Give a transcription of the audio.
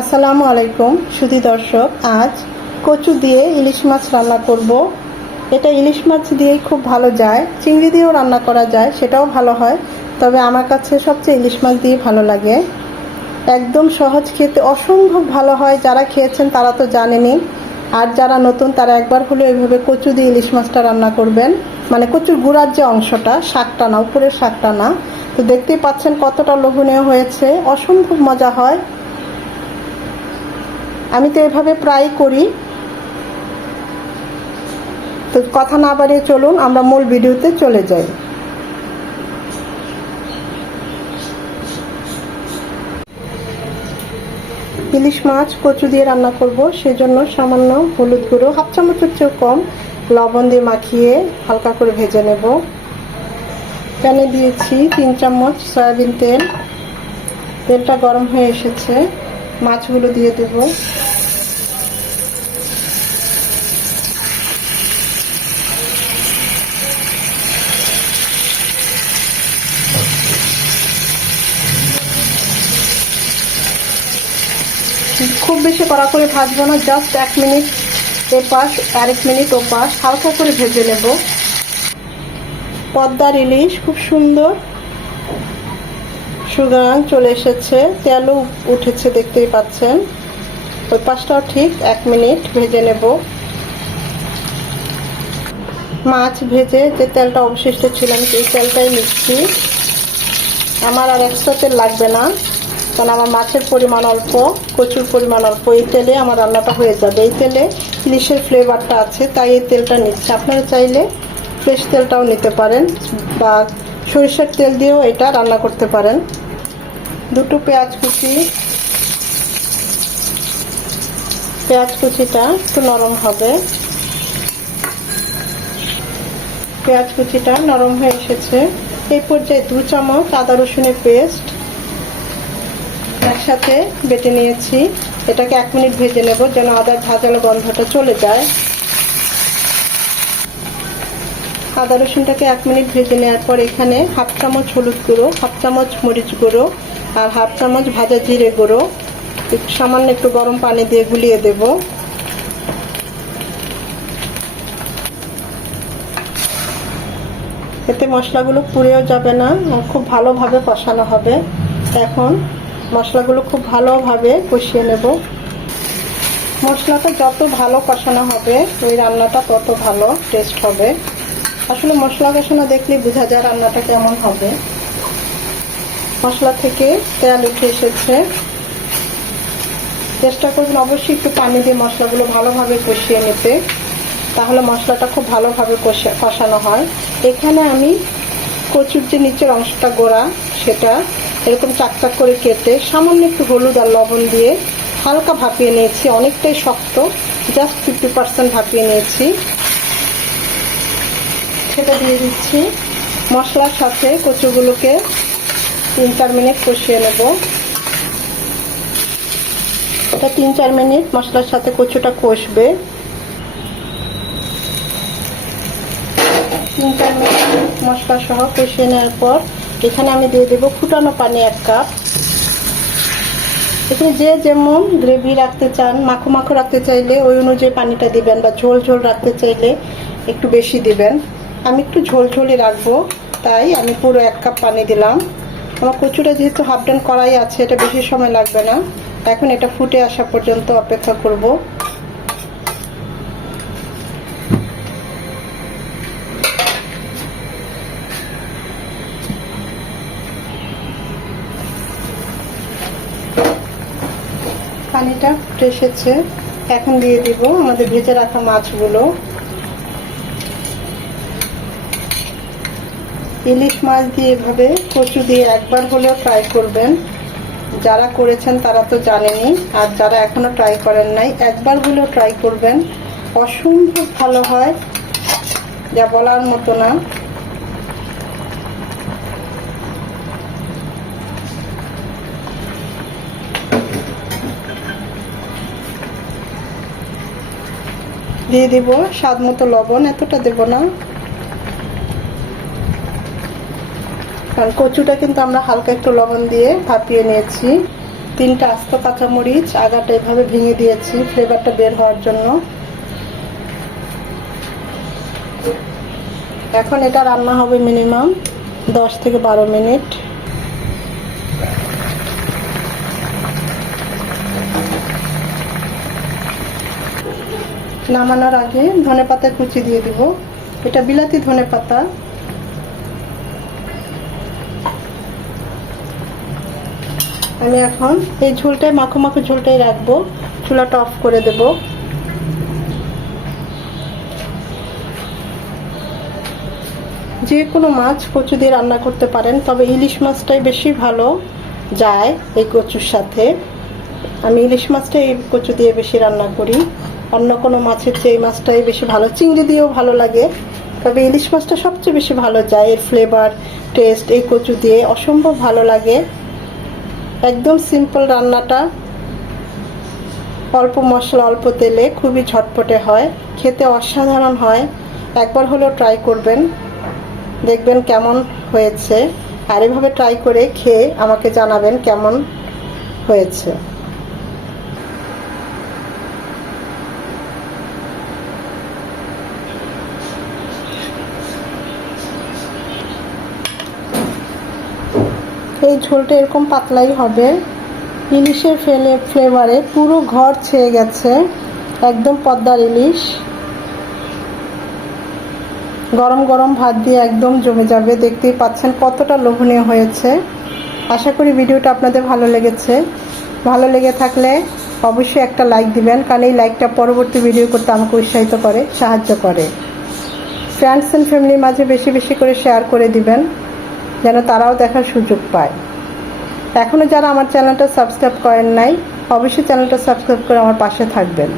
আসসালামু আলাইকুম, সুধী দর্শক। আজ কচু দিয়ে ইলিশ মাছ রান্না করব। এটা ইলিশ মাছ দিয়েই খুব ভালো যায়। চিংড়ি দিয়েও রান্না করা যায়, সেটাও ভালো হয়। তবে আমার কাছে সবচেয়ে ইলিশ মাছ দিয়ে ভালো লাগে। একদম সহজ খেতে অসম্ভব ভালো হয়। যারা খেয়েছেন তারা তো জানেনি আর যারা নতুন, তারা একবার হলেও এইভাবে কচু দিয়ে ইলিশ মাছটা রান্না করবেন। মানে কচুর গুড়ার যে অংশটা, শাকটা না, উপরের শাকটা না। তো দেখতেই পাচ্ছেন কতটা লোভনীয় হয়েছে। অসম্ভব মজা হয়। আমি তো এভাবে প্রায় করি। তো কথা না বাড়িয়ে চলুন, আমরা মূল ভিডিওতে চলে যাই। ইলিশ মাছ, কচু দিয়ে রান্না করব, সেজন্য সামান্য হলুদ গুঁড়ো, হাফ চামচের চেয়েও কম, লবণ দিয়ে মাখিয়ে হালকা করে ভেজে নেব। প্যানে দিয়েছি তিন চামচ সয়াবিন তেল। তেলটা গরম হয়ে এসেছে। মাছগুলো দিয়ে দেব। খুব বেশি কড়া করে ভাজবো না জাস্ট এক মিনিট এপাশ, আরেক মিনিট ওপাশ, হালকা করে ভেজে নেব। পদ্মার ইলিশ খুব সুন্দর। সুগাং চলে এসেছে। তেলও উঠেছে, দেখতেই পাচ্ছেন। ওই পাশটাও ঠিক, এক মিনিট ভেজে নেব। মাছ ভেজে যে তেলটা অবশিষ্ট ছিল, আমি এই তেলটাই নিচ্ছি। আমার আর এক্সট্রা তেল লাগবে না, কারণ আমার মাছের পরিমাণ অল্প প্রচুর পরিমাণ অল্প। এই তেলে আমার রান্নাটা হয়ে যাবে। এই তেলে ইলিশের ফ্লেভারটা আছে, তাই এই তেলটা নিচ্ছি। আপনারা চাইলে ফ্রেশ তেলটাও নিতে পারেন, বা সরিষার তেল দিয়েও এটা রান্না করতে পারেন। দুটো পেঁয়াজ কুচি। পেঁয়াজ কুচিটা একটু নরম হবে। পেঁয়াজ কুচিটা নরম হয়ে এসেছে। এই পর্যায়ে দু চামচ আদা রসুনের পেস্ট একসাথে বেটে নিয়েছি। এটাকে এক মিনিট ভেজে নেব যেন আদার ভাজালো গন্ধটা চলে যায়। আদা রসুনটাকে এক মিনিট ভেজে নেওয়ার পর এখানে হাফ চামচ হলুদ গুঁড়ো, হাফ চামচ মরিচ গুঁড়ো আর হাফ চামচ ভাজা জিরে গুঁড়ো। একটু সামান্য একটু গরম পানি দিয়ে গুলিয়ে দেব। এতে মশলাগুলো পুড়েও যাবে না খুব ভালোভাবে কষানো হবে। এখন মশলাগুলো খুব ভালোভাবে কষিয়ে নেব। মশলাটা যত ভালো কষানো হবে, ওই রান্নাটা তত ভালো টেস্ট হবে। আসলে মশলা কষানো দেখলে বোঝা যায় রান্নাটা কেমন হবে। মশলা থেকে তেল উঠে এসেছে। চেষ্টা করবেন অবশ্যই একটু পানি দিয়ে মশলাগুলো ভালোভাবে কষিয়ে নিতে। তাহলে মশলাটা খুব ভালোভাবে কষানো হয়। এখানে আমি কচুর যে নিচের অংশটা গোড়া, সেটা এরকম চাকচাক করে কেটে সামান্য একটু হলুদ আর লবণ দিয়ে হালকা ভাপিয়ে নিয়েছি। অনেকটাই শক্ত, জাস্ট ফিফটি পার্সেন্ট ভাপিয়ে নিয়েছি। সেটা দিয়ে দিচ্ছি। মশলার সাথে কচুগুলোকে তিন চার মিনিট কষিয়ে নেব। এটা তিন চার মিনিট মশলার সাথে কচুটা কষবে। তিন চার মিনিট মশলা সহ কষিয়ে নেওয়ার পর এখানে আমি দিয়ে দেবো ফুটানো পানি এক কাপ। এখানে যে যেমন গ্রেভি রাখতে চান, মাখো মাখো রাখতে চাইলে ওই অনুযায়ী পানিটা দিবেন বা ঝোল ঝোল রাখতে চাইলে একটু বেশি দিবেন। আমি একটু ঝোল ঝোলই রাখব, তাই আমি পুরো এক কাপ পানি দিলাম। আমার কচুটা যেহেতু হাফ ডান করাই আছে, এটা বেশি সময় লাগবে না। এখন এটা ফুটে আসা পর্যন্ত অপেক্ষা করব। পানিটা ফুটে এসেছে এখন দিয়ে দিব আমাদের ভেজে রাখা মাছগুলো। ইলিশ মাছ দিয়ে এভাবে কচু দিয়ে একবার হলেও ট্রাই করবেন। যারা করেছেন তারা তো জানেনি আর যারা এখনও ট্রাই করেন নাই, একবার হলেও ট্রাই করবেন। অসম্ভব ভালো হয়, যা বলার মতো না। দিয়ে দিব স্বাদ মতো লবণ, এতটা দেব না। কারণ কচুটা কিন্তু আমরা হালকা একটু লবণ দিয়ে ভাপিয়ে নিয়েছি। তিনটা আস্ত কাঁচামরিচ আগাটা এভাবে ভেঙে দিয়েছি ফ্লেভারটা বের হওয়ার জন্য। এখন এটা রান্না হবে মিনিমাম দশ থেকে বারো মিনিট। নামানোর আগে ধনে পাতা কুচি দিয়ে দিব। এটা বিলাতি ধনে পাতা আমি এখন এই ঝোলটাই মাখো মাখো ঝোলটাই রাখব। চুলাটা অফ করে দেব। যে কোনো মাছ কচু দিয়ে রান্না করতে পারেন, তবে ইলিশ মাছটাই বেশি ভালো যায় এই কচুর সাথে। আমি ইলিশ মাছটাই এই কচু দিয়ে বেশি রান্না করি। অন্য কোনো মাছের চেয়ে এই মাছটাই বেশি ভালো। চিংড়ি দিয়েও ভালো লাগে, তবে ইলিশ মাছটা সবচেয়ে বেশি ভালো যায়। এর ফ্লেভার টেস্ট এই কচু দিয়ে অসম্ভব ভালো লাগে। একদম সিম্পল রান্নাটা। অল্প মশলা, অল্প তেলে খুবই ঝটপটে হয়। খেতে অসাধারণ হয়। একবার হলেও ট্রাই করবেন। দেখবেন কেমন হয়েছে। আর এভাবে ট্রাই করে খেয়ে আমাকে জানাবেন কেমন হয়েছে। এই ঝোলটা এরকম পাতলাই হবে। ইলিশের ফেলে ফ্লেভারে পুরো ঘর ছেয়ে গেছে। একদম পদ্মার ইলিশ। গরম গরম ভাত দিয়ে একদম জমে যাবে। দেখতেই পাচ্ছেন কতটা লোভনীয় হয়েছে। আশা করি ভিডিওটা আপনাদের ভালো লেগেছে। ভালো লেগে থাকলে অবশ্যই একটা লাইক দিবেন, কারণ এই লাইকটা পরবর্তী ভিডিও করতে আমাকে উৎসাহিত করে, সাহায্য করে। ফ্রেন্ডস অ্যান্ড ফ্যামিলির মাঝে বেশি বেশি করে শেয়ার করে দিবেন। যেন তারাও দেখার সুযোগ পায়। এখনও যারা আমার চ্যানেলটা সাবস্ক্রাইব করেন নাই, অবশ্যই চ্যানেলটা সাবস্ক্রাইব করে আমার পাশে থাকবেন।